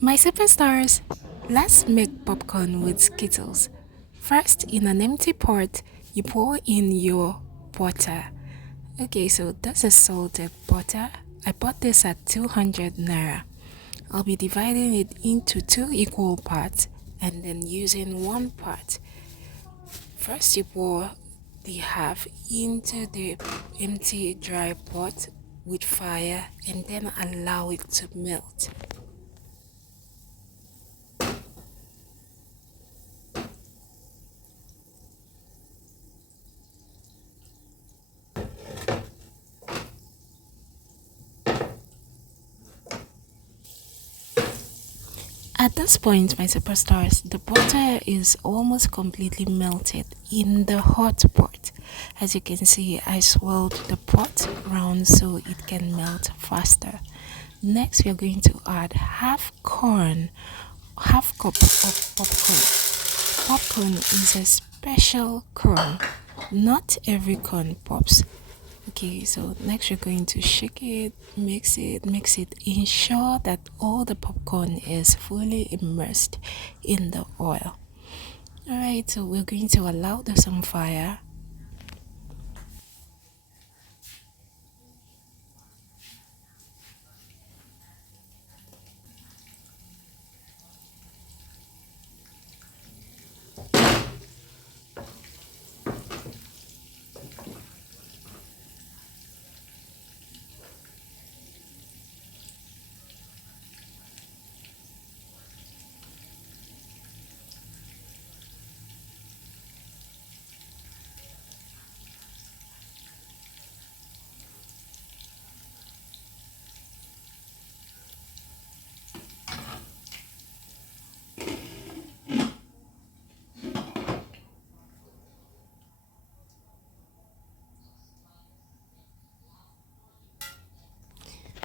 My superstars, let's make popcorn with skittles. First, in an empty pot, you pour in your butter. Okay, so this is salted butter. I bought this at 200 naira. I'll be dividing it into two equal parts and then using one part. First, you pour the half into the empty dry pot with fire and then allow it to melt. At this point, my superstars, the butter is almost completely melted in the hot pot. As you can see, I swirled the pot round so it can melt faster. Next, we are going to add half cup of popcorn. Popcorn is a special corn. Not every corn pops. Okay, so next we're going to shake it, mix it, ensure that all the popcorn is fully immersed in the oil. Alright, so we're going to allow this on fire.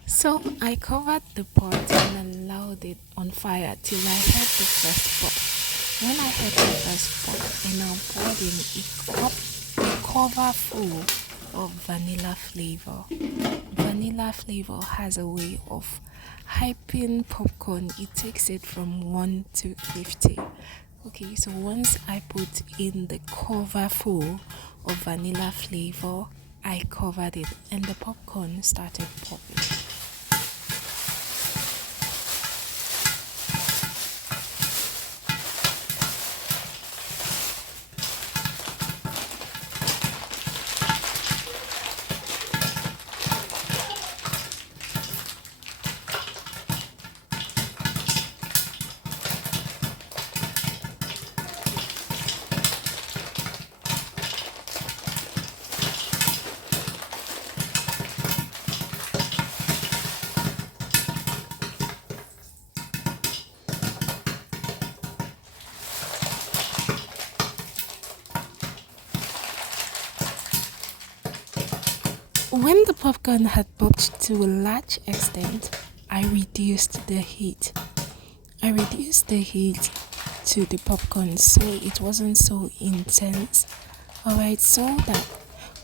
So I covered the pot and allowed it on fire till I heard the first pop. When I heard the first pop, I now poured in a cover full of vanilla flavor. Vanilla flavor has a way of hyping popcorn. It takes it from 1 to 50. Okay, so once I put in the cover full of vanilla flavor, I covered it and the popcorn started popping. When the popcorn had popped to a large extent, I reduced the heat. I reduced the heat to the popcorn so it wasn't so intense. Alright, so that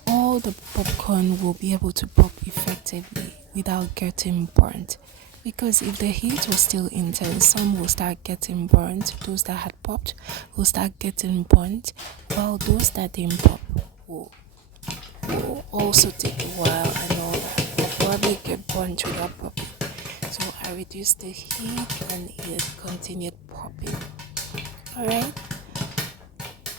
all the popcorn will be able to pop effectively without getting burnt. Because if the heat was still intense, some will start getting burnt. Those that had popped will start getting burnt, while those that didn't pop will also take a while and all that. Will probably get burnt without popping. So I reduced the heat and it continued popping. Alright.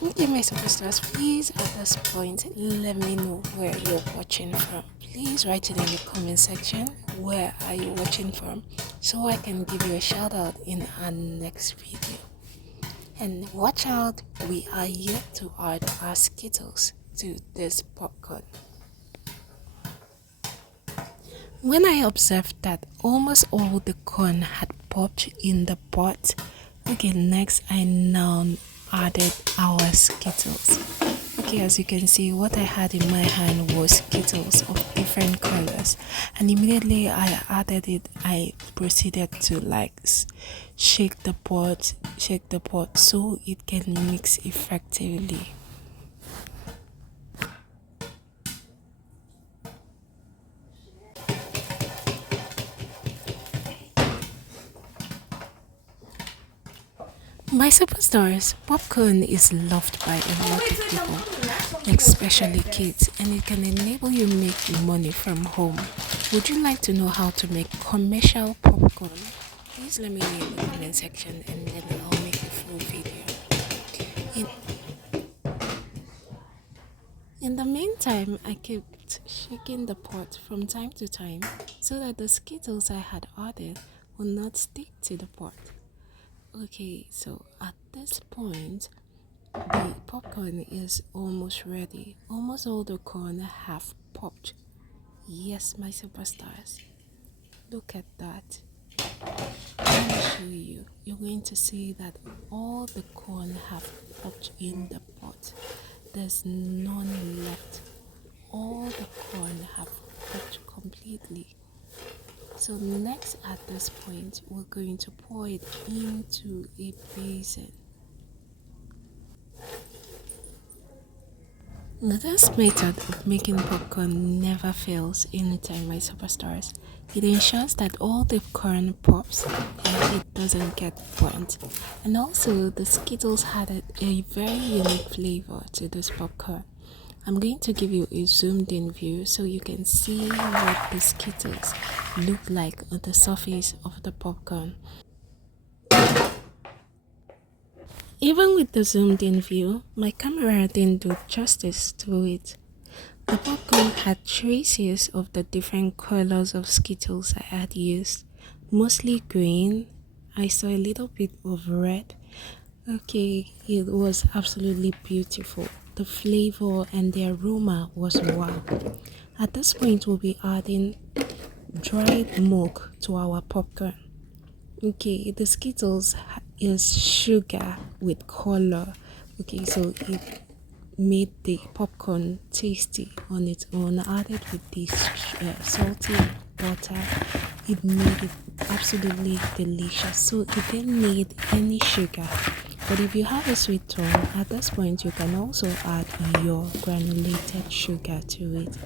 Okay, my superstars, please at this point let me know where you're watching from. Please write it in the comment section. Where are you watching from? So I can give you a shout out in our next video. And watch out, we are yet to add our skittles to this popcorn. When I observed that almost all the corn had popped in the pot, okay, next I now added our skittles. Okay, as you can see, what I had in my hand was skittles of different colors, and immediately I added it, I proceeded to shake the pot so it can mix effectively. My superstars, popcorn is loved by a lot of people, especially kids, and it can enable you make money from home. Would you like to know how to make commercial popcorn? Please let me know in the comment section and then I'll make a full video. In, in the meantime, I kept shaking the pot from time to time so that the skittles I had ordered will not stick to the pot. Okay, so at this point, the popcorn is almost ready. Almost all the corn have popped. Yes, my superstars. Look at that. Let me show you. You're going to see that all the corn have popped in the pot. There's none left. All the corn have popped completely. So next at this point, we're going to pour it into a basin. Now this method of making popcorn never fails anytime, my superstars. It ensures that all the corn pops and it doesn't get burnt. And also the Skittles had a very unique flavor to this popcorn. I'm going to give you a zoomed in view so you can see what the Skittles look like on the surface of the popcorn. Even with the zoomed in view, my camera didn't do justice to it. The popcorn had traces of the different colors of Skittles I had used, mostly green. I saw a little bit of red. Okay, it was absolutely beautiful. The flavor and the aroma was wow. At this point, we'll be adding dried milk to our popcorn. Okay, the Skittles is sugar with color. Okay, so it made the popcorn tasty on its own. Added with this salty butter, it made it absolutely delicious. So it didn't need any sugar. But if you have a sweet tongue, at this point you can also add your granulated sugar to it.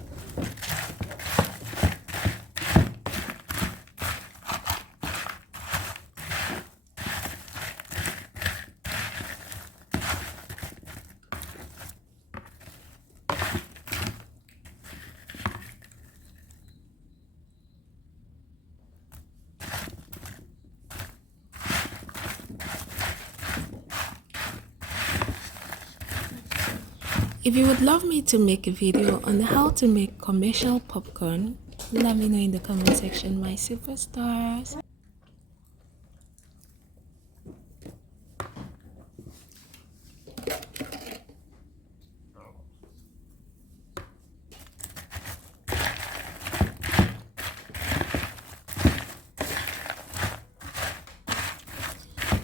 If you would love me to make a video on how to make commercial popcorn, let me know in the comment section, my superstars.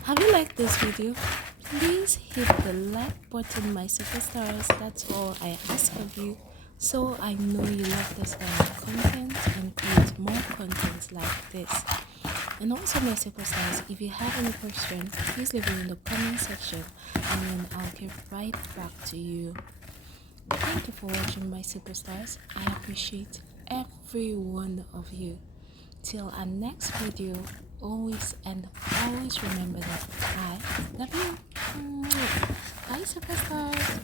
Have you liked this video? Please hit the like button, my superstars. That's all I ask of you, so I know you love this kind of content and create more content like this. And also, my superstars, if you have any questions, please leave it in the comment section and then I'll get right back to you. Thank you for watching, my superstars. I appreciate every one of you. Till our next video, always remember that I love you. Bye, superstars.